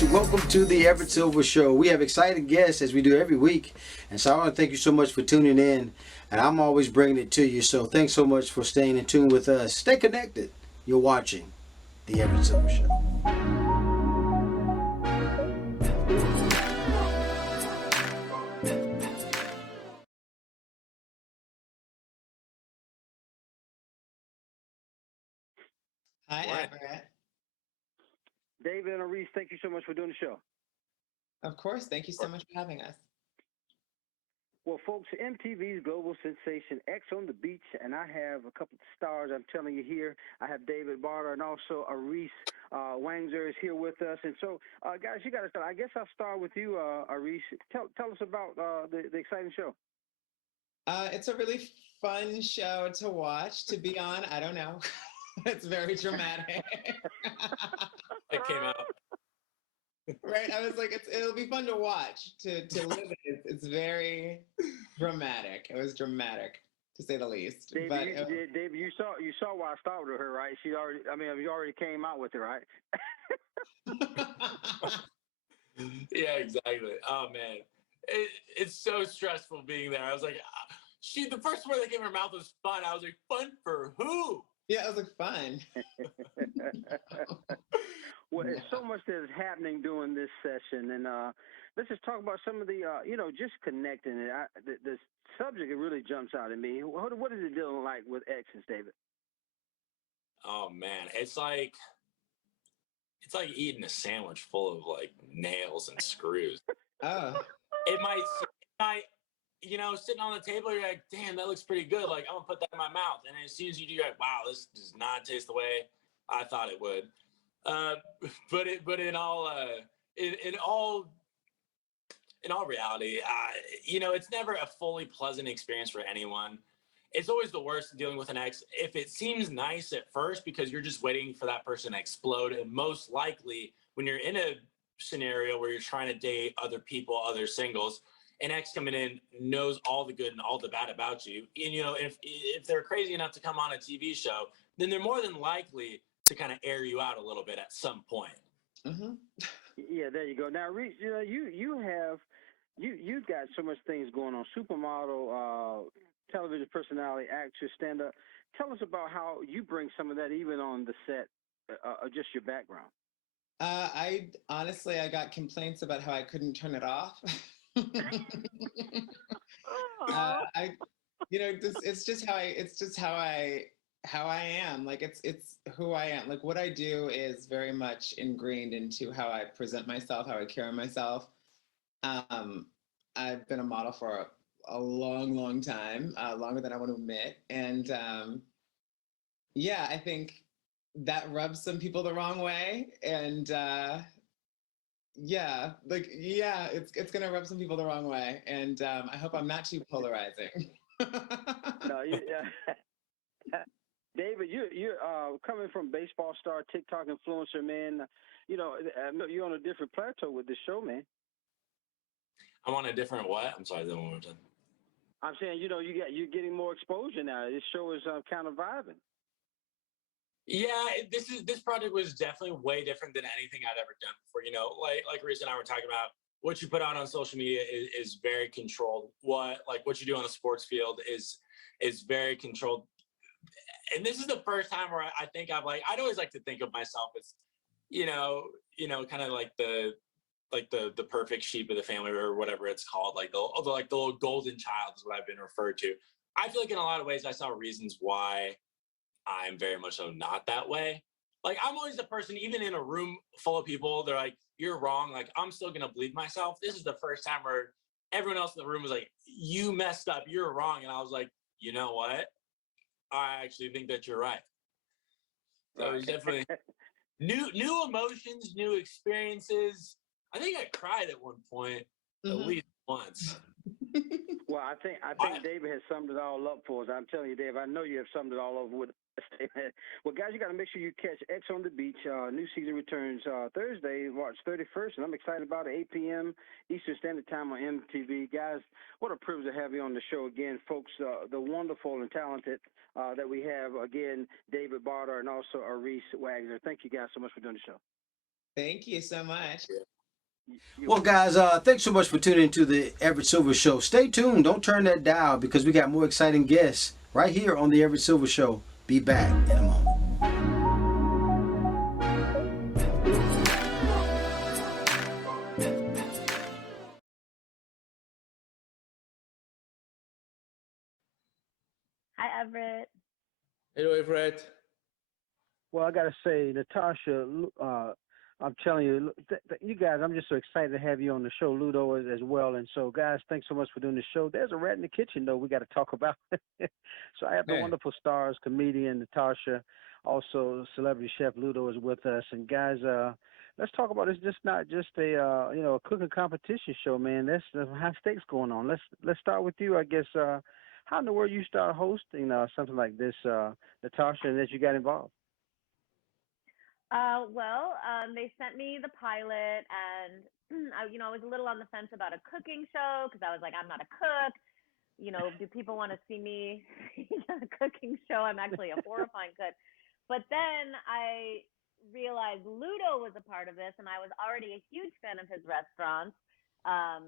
guys, welcome to the Everett Silver Show. We have exciting guests as we do every week, and so I want to thank you so much for tuning in, and I'm always bringing it to you, so thanks so much for staying in tune with us. Stay connected. You're watching the Everett Silver Show. Hi, What? Everett. David and Arisce, thank you so much for doing the show. Of course. Thank you so much for having us. Well, folks, MTV's global sensation X on the Beach, and I have a couple of stars I'm telling you here. I have David Barta and also Arisce Wanzer is here with us. And so, guys, you got to start. I guess I'll start with you, Arisce. Tell us about the exciting show. It's a really fun show to watch, to be on. I don't know. It's very dramatic. It came out. Right? I was like, it'll be fun to watch, to live it. It's very dramatic. It was dramatic, to say the least. David, But David, you saw why I started with her, right? You already came out with it, right? Yeah, exactly. Oh man, it's so stressful being there. I was like, the first word that came in her mouth was fun. I was like, fun for who? yeah, it was like fun. Well, Yeah. there's so much that is happening during this session, and let's just talk about some of the, just connecting it. The subject, it really jumps out at me. What is it dealing like with exes, David? Oh man, it's like eating a sandwich full of like nails and screws. Oh, It might, sitting on the table, you're like, damn, that looks pretty good. Like, I'm gonna put that in my mouth. And as soon as you do, you're like, wow, this does not taste the way I thought it would. But in all reality, it's never a fully pleasant experience for anyone. It's always the worst dealing with an ex. If it seems nice at first because you're just waiting for that person to explode, and most likely when you're in a scenario where you're trying to date other people, other singles, an ex coming in knows all the good and all the bad about you. And if they're crazy enough to come on a TV show, then they're more than likely to kind of air you out a little bit at some point. mm-hmm. Yeah, there you go. Now, Reese, you've got so much things going on. Supermodel, television personality, actress, stand up. Tell us about how you bring some of that even on the set, just your background. I honestly, I got complaints about how I couldn't turn it off. I, it's just how I am. Like it's who I am. Like what I do is very much ingrained into how I present myself, how I carry myself. Um, I've been a model for a long, long time, longer than I want to admit, and yeah, I think that rubs some people the wrong way, and it's gonna rub some people the wrong way, and I hope I'm not too polarizing. No, David, you're coming from baseball star, TikTok influencer, man. You're on a different plateau with this show, man. I'm on a different what? I'm sorry, that one more time. I'm saying, you're getting more exposure now. This show is kind of vibing. Yeah, this project was definitely way different than anything I'd ever done before. Like Reese and I were talking about, what you put out on social media is very controlled. What you do on the sports field is very controlled. And this is the first time where I think I'd always like to think of myself as, kind of like the perfect sheep of the family or whatever it's called, like the little golden child is what I've been referred to. I feel like in a lot of ways I saw reasons why I'm very much so not that way. Like I'm always the person, even in a room full of people, they're like, you're wrong. Like I'm still going to believe myself. This is the first time where everyone else in the room was like, you messed up. You're wrong. And I was like, you know what? I actually think that you're right. So it was definitely new emotions, new experiences. I think I cried at one point, at least once. Well, I think David has summed it all up for us. I'm telling you, Dave, I know you have summed it all over with us. Well, guys, you got to make sure you catch X on the Beach. New season returns Thursday, March 31st, and I'm excited about it, 8 p.m. Eastern Standard Time on MTV. Guys, what a privilege to have you on the show again, folks. The wonderful and talented that we have, again, David Barta and also Arisce Wanzer. Thank you guys so much for doing the show. Thank you so much. Well, guys, thanks so much for tuning into the Everett Silver Show. Stay tuned. Don't turn that dial because we got more exciting guests right here on the Everett Silver Show. Be back in a moment. Hi, Everett. Hello, Everett. Well, I gotta say, Natasha, I'm telling you, you guys, I'm just so excited to have you on the show, Ludo as well. And so, guys, thanks so much for doing the show. There's a rat in the kitchen, though. We got to talk about. So I have the Yeah. wonderful stars, comedian Natasha, also celebrity chef Ludo is with us. And guys, let's talk about this. Just not just a a cooking competition show, man. That's high stakes going on. Let's start with you, I guess. How in the world you start hosting something like this, Natasha, and that you got involved? They sent me the pilot, and I was a little on the fence about a cooking show because I was like, I'm not a cook. Do people want to see me on a cooking show? I'm actually a horrifying cook. But then I realized Ludo was a part of this, and I was already a huge fan of his restaurants. Um,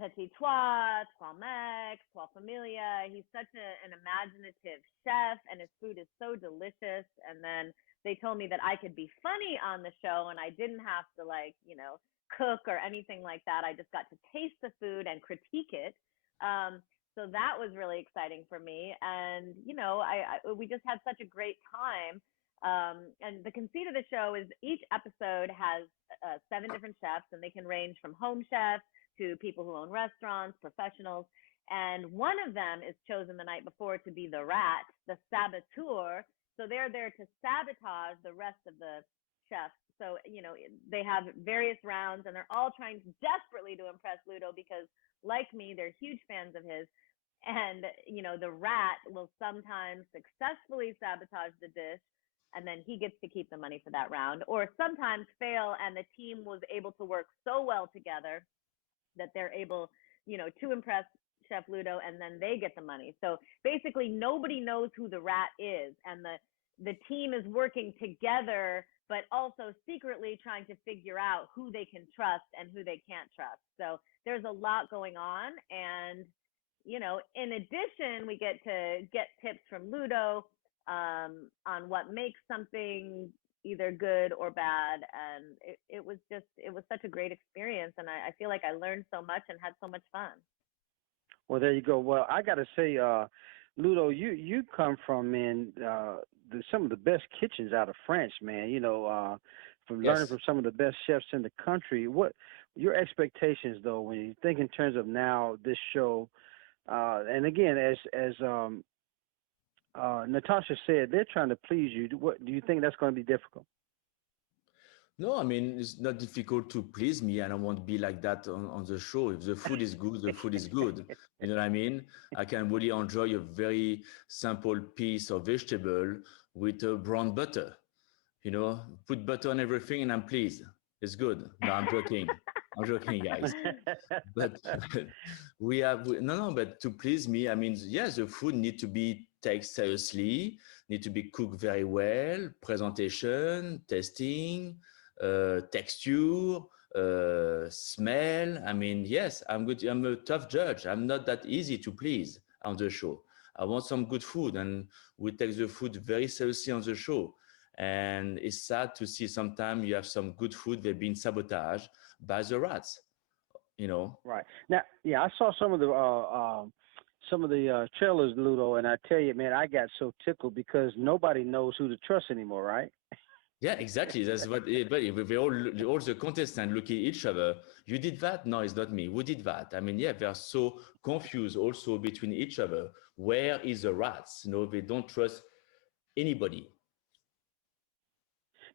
Petit Trois, Trois Mex, Trois Familia. He's such an imaginative chef, and his food is so delicious. And then they told me that I could be funny on the show, and I didn't have to cook or anything like that. I just got to taste the food and critique it. So that was really exciting for me. And we just had such a great time. And the conceit of the show is each episode has 7 different chefs, and they can range from home chefs to people who own restaurants, professionals. And one of them is chosen the night before to be the rat, the saboteur. So they're there to sabotage the rest of the chefs. So, they have various rounds, and they're all trying desperately to impress Ludo because, like me, they're huge fans of his. And, the rat will sometimes successfully sabotage the dish, and then he gets to keep the money for that round, or sometimes fail, and the team was able to work so well together that they're able, to impress Chef Ludo, and then they get the money. So basically, nobody knows who the rat is, and the team is working together, but also secretly trying to figure out who they can trust and who they can't trust. So there's a lot going on, and in addition, we get to get tips from Ludo on what makes something either good or bad. And it was such a great experience. And I feel like I learned so much and had so much fun. Well, there you go. Well, I got to say, Ludo, you come from, man, some of the best kitchens out of France, man. From learning Yes. from some of the best chefs in the country. What your expectations, though, when you think in terms of now this show, and again, as Natasha said, they're trying to please you. What do you think that's going to be difficult? No, I mean, it's not difficult to please me, and I won't be like that on the show. If the food is good, the food is good. You know what I mean? I can really enjoy a very simple piece of vegetable with a brown butter. Put butter on everything and I'm pleased. It's good. No, I'm joking. I'm joking, guys. But no, but to please me, I mean, yes, the food need to be taken seriously, need to be cooked very well, presentation, tasting, texture, smell. I mean, yes, I'm good. I'm a tough judge. I'm not that easy to please on the show. I want some good food, and we take the food very seriously on the show. And it's sad to see sometimes you have some good food they've been sabotaged by the rats. Right now, yeah, I saw some of the trailers, Ludo, and I tell you, man, I got so tickled because nobody knows who to trust anymore, right? Yeah, exactly. That's what. But if we all the contestants look at each other. You did that? No, it's not me. Who did that? I mean, yeah, they are so confused also between each other. Where is the rats? They don't trust anybody.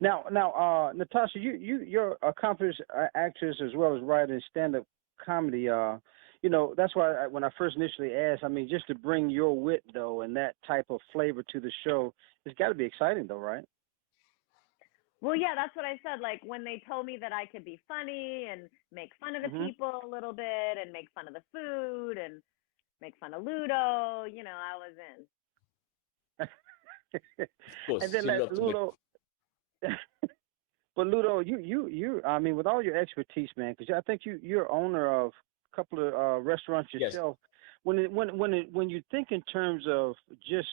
Now, Natasha, you're a accomplished actress as well as writer and stand-up comedy. That's why when I first initially asked, I mean, just to bring your wit though and that type of flavor to the show, it's got to be exciting though, right? Well, yeah, that's what I said. Like when they told me that I could be funny and make fun of the Hmm. people a little bit and make fun of the food and make fun of Ludo, I was in. Of course, And then she let loved to make. Ludo. But Ludo, I mean, with all your expertise, man, because I think you're owner of a couple of restaurants Yes. yourself. When you think in terms of just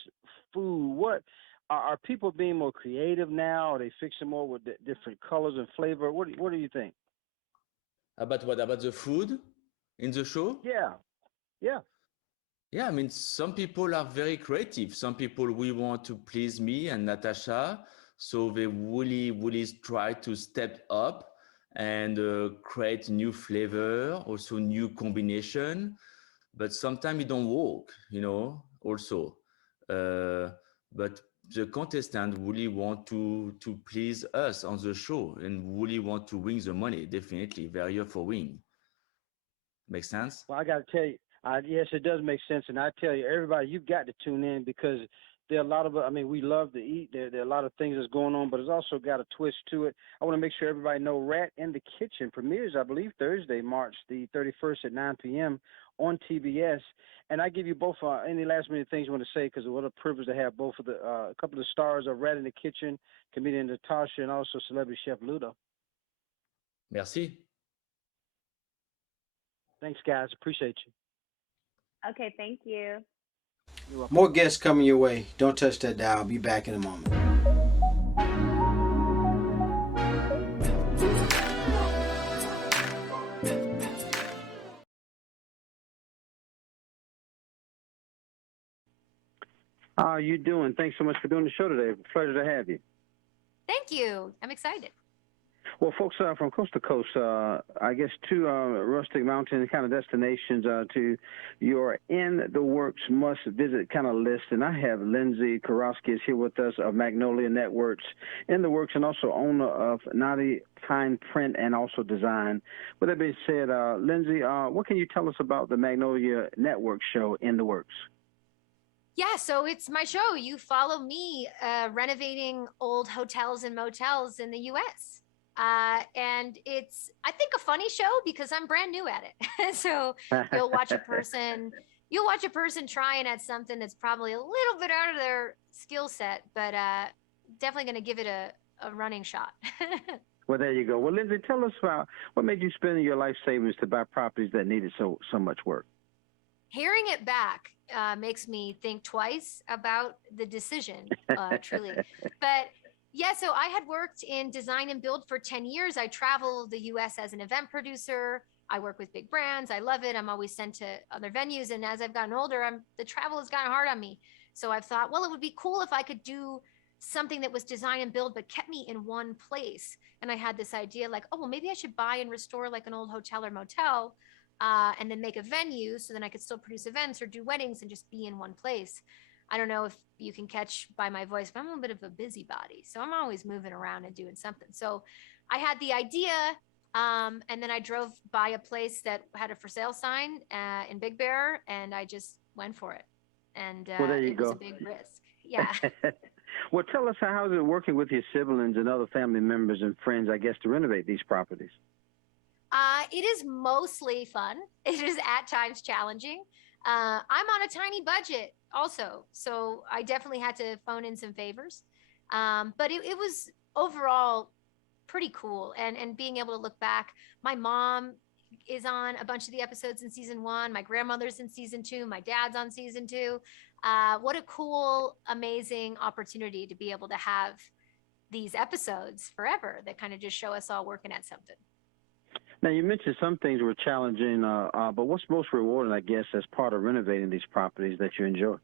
food, what are people being more creative now? Are they fixing more with different colors and flavor? What do you think? About what? About the food in the show? Yeah, yeah. Yeah, I mean, some people are very creative. Some people really want to please me and Natasha, so they really try to step up and create new flavor, also new combination. But sometimes it don't work, also. Uh, but the contestant really want to please us on the show and really want to win the money. Definitely, they're here for win. Make sense? Well, I got to tell you, yes, it does make sense, and I tell you, everybody, you've got to tune in because there are a lot of. I mean, we love to eat. There are a lot of things that's going on, but it's also got a twist to it. I want to make sure everybody know Rat in the Kitchen premieres, I believe, Thursday, March the 31st at 9 p.m. on TBS. And I give you both any last minute things you want to say because what a privilege to have both of the a couple of the stars of Rat in the Kitchen, comedian Natasha, and also celebrity chef Ludo. Merci. Thanks, guys. Appreciate you. Okay, thank you. More guests coming your way. Don't touch that dial. I'll be back in a moment. How are you doing? Thanks so much for doing the show today. Pleasure to have you. Thank you. I'm excited. Well, folks, from coast to coast, I guess two rustic mountain kind of destinations to your in the works must visit kind of list. And I have Lindsay Karofsky is here with us of Magnolia Networks in the works and also owner of Naughty Pine Print and also design. With that being said, Lindsay, what can you tell us about the Magnolia Network show in the works? Yeah, so it's my show. You follow me renovating old hotels and motels in the U.S. And it's, I think, a funny show because I'm brand new at it. So you'll watch a person trying at something that's probably a little bit out of their skill set, but definitely going to give it a running shot. Well, there you go. Well, Lindsay, tell us about what made you spend your life savings to buy properties that needed so much work. Hearing it back makes me think twice about the decision, truly. But yeah, so I had worked in design and build for 10 years. I travel the US as an event producer. I work with big brands. I love it. I'm always sent to other venues. And as I've gotten older, the travel has gotten hard on me. So I've thought, well, it would be cool if I could do something that was design and build, but kept me in one place. And I had this idea like, oh, well, maybe I should buy and restore like an old hotel or motel and then make a venue so then I could still produce events or do weddings and just be in one place. I don't know if you can catch by my voice, but I'm a bit of a busybody. So I'm always moving around and doing something. So I had the idea, and then I drove by a place that had a for sale sign in Big Bear, and I just went for it. And well, there you it go. was a big risk. Yeah. Well, tell us how is it working with your siblings and other family members and friends, I guess, to renovate these properties? It is mostly fun. It is at times challenging. I'm on a tiny budget also, so I definitely had to phone in some favors. But it was overall pretty cool. And being able to look back, my mom is on a bunch of the episodes in season 1. My grandmother's in season 2. My dad's on season 2. What a cool, amazing opportunity to be able to have these episodes forever that kind of just show us all working at something. Now, you mentioned some things were challenging, but what's most rewarding, I guess, as part of renovating these properties that you enjoy?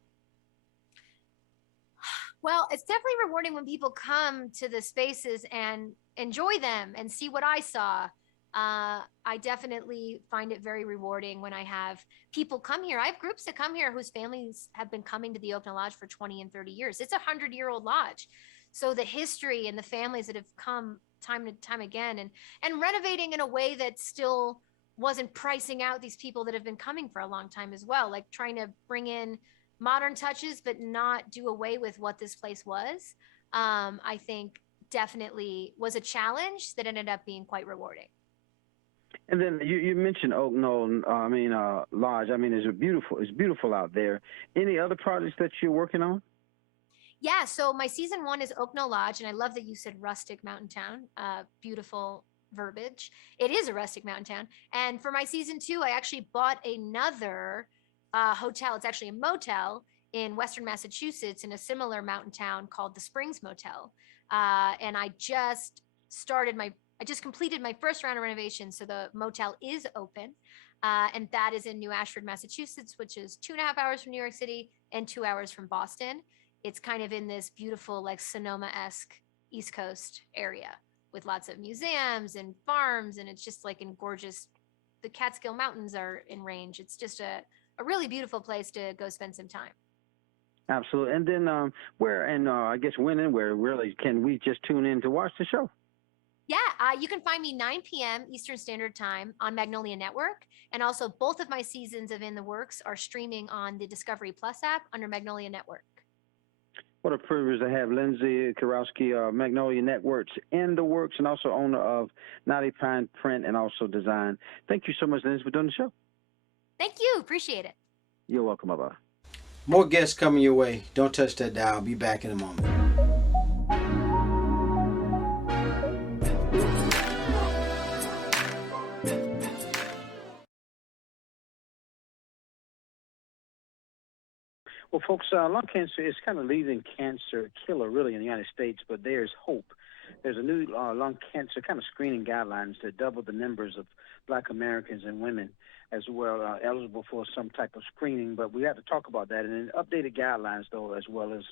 Well, it's definitely rewarding when people come to the spaces and enjoy them and see what I saw. I definitely find it very rewarding when I have people come here. I have groups that come here whose families have been coming to the Oakland Lodge for 20 and 30 years. It's a 100-year-old lodge. So the history and the families that have come time and time again and renovating in a way that still wasn't pricing out these people that have been coming for a long time as well, like trying to bring in modern touches but not do away with what this place was. I think definitely was a challenge that ended up being quite rewarding. And then you mentioned Lodge. I mean, it's beautiful out there. Any other projects that you're working on? Yeah, so my season 1 is Oakno Lodge, and I love that you said rustic mountain town. Beautiful verbiage. It is a rustic mountain town. And for my season 2, I actually bought another hotel. It's actually a motel in Western Massachusetts in a similar mountain town called the Springs Motel. And I just completed my first round of renovations, so the motel is open. And that is in New Ashford, Massachusetts, which is 2.5 hours from New York City and 2 hours from Boston. It's kind of in this beautiful, like Sonoma-esque East Coast area with lots of museums and farms, and it's just like in gorgeous. The Catskill Mountains are in range. It's just a really beautiful place to go spend some time. Absolutely. And then where and I guess when and where really can we just tune in to watch the show? Yeah, you can find me 9 p.m. Eastern Standard Time on Magnolia Network. And also, both of my seasons of In the Works are streaming on the Discovery Plus app under Magnolia Network. What a privilege to have Lindsay Karowski, Magnolia Networks, In the Works, and also owner of Naughty Pine Print and also Design. Thank you so much, Lindsay, for doing the show. Thank you. Appreciate it. You're welcome. Bye-bye. More guests coming your way. Don't touch that dial. I'll be back in a moment. Well, folks, lung cancer is kind of leading cancer killer, really, in the United States, but there's hope. There's a new lung cancer kind of screening guidelines that double the numbers of Black Americans and women as well eligible for some type of screening, but we have to talk about that. And updated guidelines, though, as well as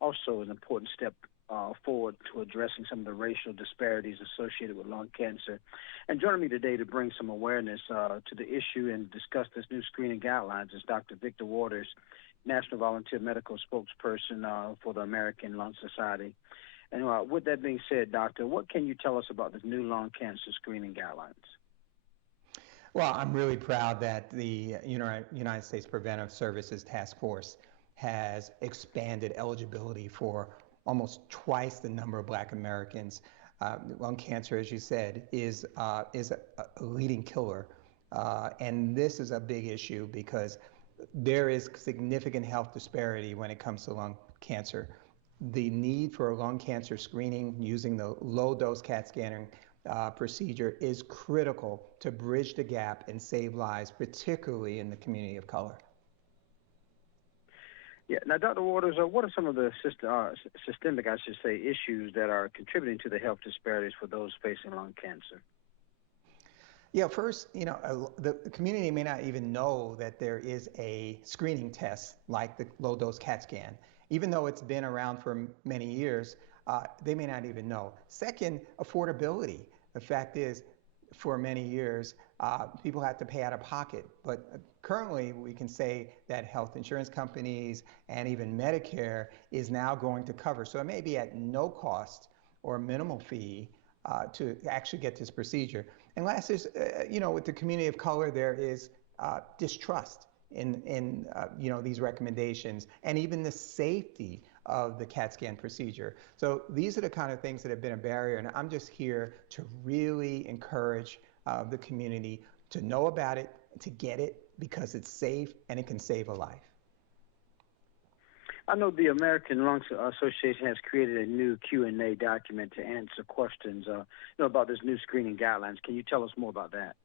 also an important step forward to addressing some of the racial disparities associated with lung cancer. And joining me today to bring some awareness to the issue and discuss this new screening guidelines is Dr. Victor Waters, National Volunteer Medical Spokesperson for the American Lung Society. And with that being said, Doctor, what can you tell us about this new lung cancer screening guidelines? Well, I'm really proud that the United States Preventive Services Task Force has expanded eligibility for almost twice the number of Black Americans. Lung cancer, as you said, is a leading killer. And this is a big issue because there is significant health disparity when it comes to lung cancer. The need for lung cancer screening using the low-dose CAT scanning procedure is critical to bridge the gap and save lives, particularly in the community of color. Yeah. Now, Dr. Waters, what are some of the systemic, I should say, issues that are contributing to the health disparities for those facing lung cancer? Yeah, first, the community may not even know that there is a screening test like the low-dose CAT scan. Even though it's been around for many years, they may not even know. Second, affordability. The fact is, for many years, people had to pay out of pocket. But currently, we can say that health insurance companies and even Medicare is now going to cover. So it may be at no cost or minimal fee to actually get this procedure. And last is, with the community of color, there is distrust in these recommendations and even the safety of the CAT scan procedure. So these are the kind of things that have been a barrier, and I'm just here to really encourage the community to know about it, to get it, because it's safe and it can save a life. I know the American Lung Association has created a new Q&A document to answer questions about this new screening guidelines. Can you tell us more about that?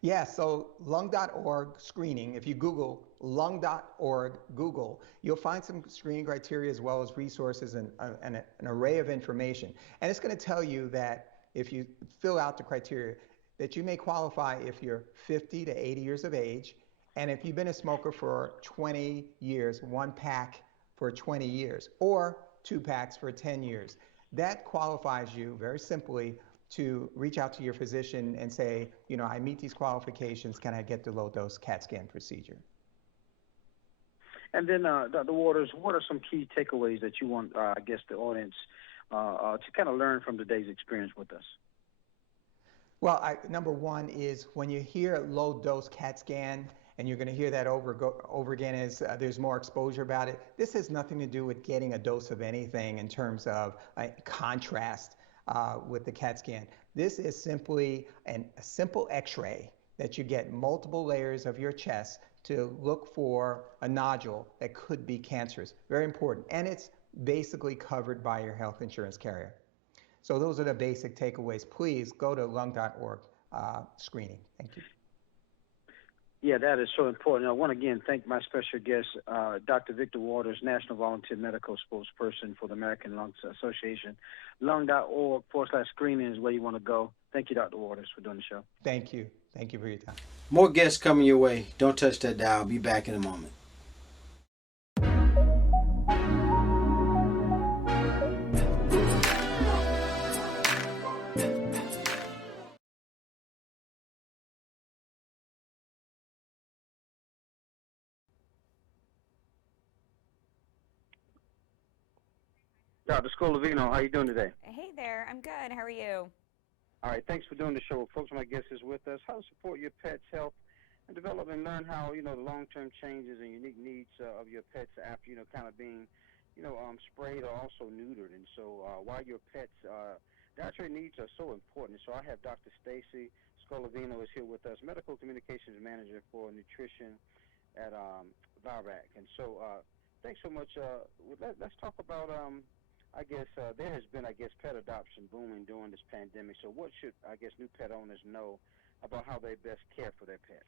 Yeah, so lung.org screening, if you Google lung.org Google, you'll find some screening criteria as well as resources and an array of information. And it's going to tell you that if you fill out the criteria, that you may qualify if you're 50 to 80 years of age, and if you've been a smoker for 20 years, 1 pack for 20 years, or 2 packs for 10 years. That qualifies you very simply to reach out to your physician and say, I meet these qualifications, can I get the low-dose CAT scan procedure? And then, Dr. Waters, what are some key takeaways that you want, the audience to kind of learn from today's experience with us? Well, number one is when you hear low-dose CAT scan, and you're going to hear that over again as there's more exposure about it, this has nothing to do with getting a dose of anything in terms of contrast with the CAT scan. This is simply a simple x-ray that you get multiple layers of your chest to look for a nodule that could be cancerous. Very important. And it's basically covered by your health insurance carrier. So those are the basic takeaways. Please go to lung.org screening. Thank you. Yeah, that is so important. I want to again thank my special guest, Dr. Victor Waters, National Volunteer Medical Spokesperson for the American Lung Association. Lung.org/screening is where you want to go. Thank you, Dr. Waters, for doing the show. Thank you. Thank you for your time. More guests coming your way. Don't touch that dial. I'll be back in a moment. Dr. Scolavino, how you doing today? Hey there, I'm good. How are you? All right, thanks for doing the show. Folks, my guest is with us. How to support your pet's health and develop and learn how, the long-term changes and unique needs of your pets after, kind of being, sprayed or also neutered. And so why your pets' dietary needs are so important. So I have Dr. Staci Scolavino is here with us, Medical Communications Manager for Nutrition at VIRAC. And so thanks so much. Let's talk about... there has been, pet adoption booming during this pandemic. So what should, new pet owners know about how they best care for their pets?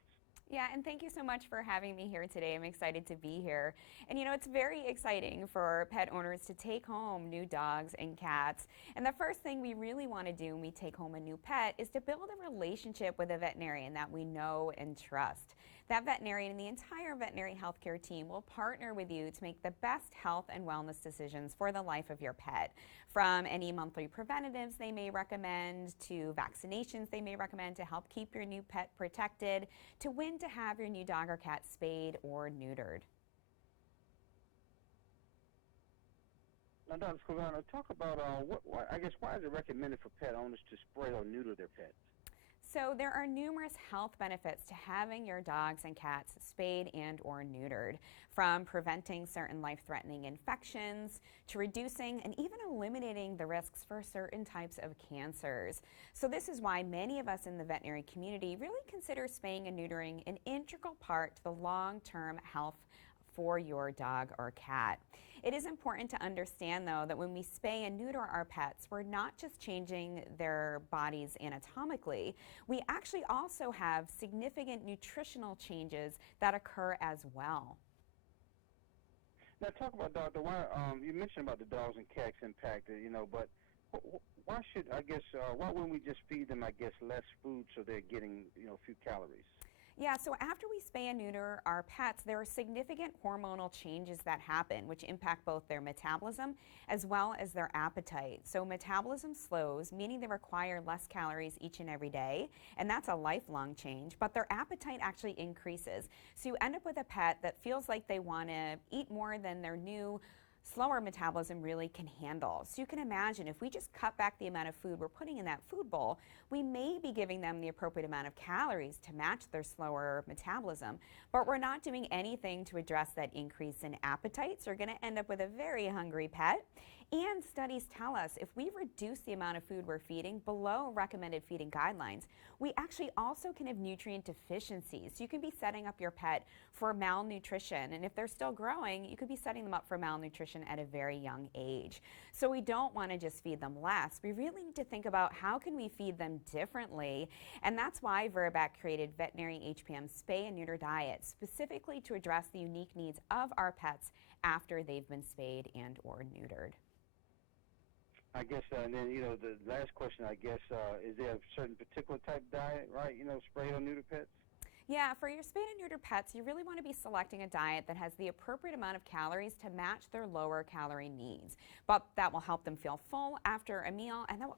Yeah, and thank you so much for having me here today. I'm excited to be here. And it's very exciting for pet owners to take home new dogs and cats. And the first thing we really want to do when we take home a new pet is to build a relationship with a veterinarian that we know and trust. That veterinarian and the entire veterinary healthcare team will partner with you to make the best health and wellness decisions for the life of your pet. From any monthly preventatives they may recommend, to vaccinations they may recommend to help keep your new pet protected, to when to have your new dog or cat spayed or neutered. Now, Dr. Scolavino, talk about why is it recommended for pet owners to spray or neuter their pets? So there are numerous health benefits to having your dogs and cats spayed and or neutered, from preventing certain life-threatening infections to reducing and even eliminating the risks for certain types of cancers. So this is why many of us in the veterinary community really consider spaying and neutering an integral part to the long-term health for your dog or cat. It is important to understand, though, that when we spay and neuter our pets, we're not just changing their bodies anatomically. We actually also have significant nutritional changes that occur as well. Now, talk about, Doctor, why you mentioned about the dogs and cats impacted, but why should, why wouldn't we just feed them, less food so they're getting, a few calories? Yeah, so after we spay and neuter our pets, there are significant hormonal changes that happen, which impact both their metabolism as well as their appetite. So metabolism slows, meaning they require less calories each and every day, and that's a lifelong change, but their appetite actually increases. So you end up with a pet that feels like they want to eat more than their new slower metabolism really can handle. So you can imagine if we just cut back the amount of food we're putting in that food bowl, we may be giving them the appropriate amount of calories to match their slower metabolism, but we're not doing anything to address that increase in appetite. So you're going to end up with a very hungry pet. And studies tell us if we reduce the amount of food we're feeding below recommended feeding guidelines, we actually also can have nutrient deficiencies. So you can be setting up your pet for malnutrition. And if they're still growing, you could be setting them up for malnutrition at a very young age. So we don't want to just feed them less. We really need to think about how can we feed them differently. And that's why VIRAC created Veterinary HPM Spay and Neuter Diet, specifically to address the unique needs of our pets after they've been spayed and or neutered. And then, the last question, is there a certain particular type diet, right? Spray or neuter pets? Yeah, for your spayed and neutered pets, you really want to be selecting a diet that has the appropriate amount of calories to match their lower calorie needs. But that will help them feel full after a meal, and that will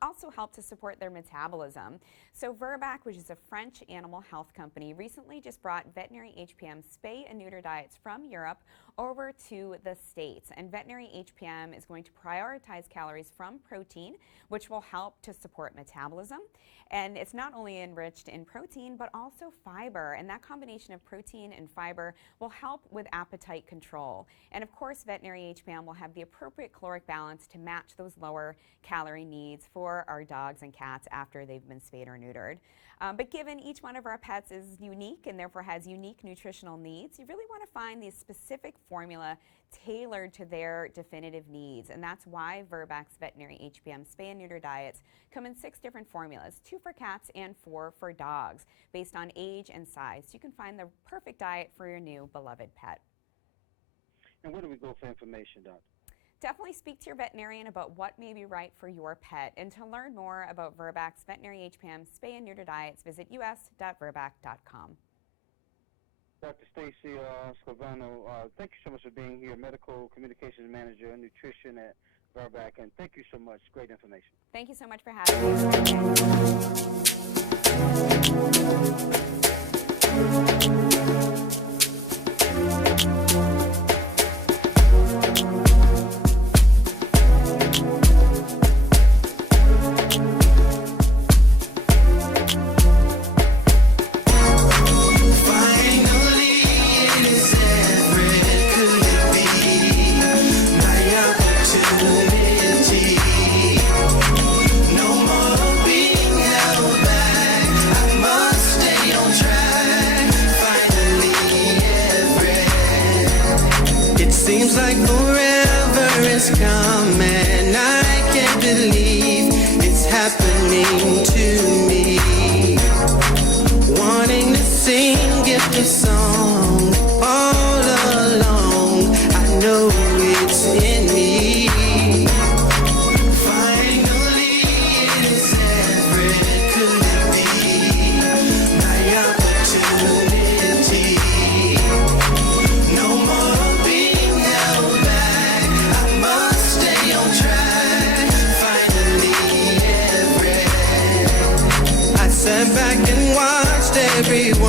also help to support their metabolism. So VIRAC, which is a French animal health company, recently just brought veterinary HPM spay and neuter diets from Europe over to the States. And veterinary HPM is going to prioritize calories from protein, which will help to support metabolism. And it's not only enriched in protein, but also fiber. And that combination of protein and fiber will help with appetite control. And of course, veterinary HPM will have the appropriate caloric balance to match those lower calorie needs for our dogs and cats after they've been spayed or neutered. But given each one of our pets is unique and therefore has unique nutritional needs, you really want to find the specific formula tailored to their definitive needs. And that's why Verbac's veterinary HPM spay and neuter diets come in 6 different formulas, 2 for cats and 4 for dogs, based on age and size. So you can find the perfect diet for your new beloved pet. And where do we go for information, Doctor? Definitely speak to your veterinarian about what may be right for your pet. And to learn more about Verbac's veterinary HPM spay and neuter diets, visit us.verbac.com. Dr. Staci Scolavino, thank you so much for being here, Medical Communications Manager and Nutrition at Verbac, and thank you so much. Great information. Thank you so much for having me. Seems like forever is coming. I can't believe it's happening to me. Wanting to sing a song all along. I know it's in me. Finally, it is Everett. Could it be my opportunity? No more. Sat back and watched everyone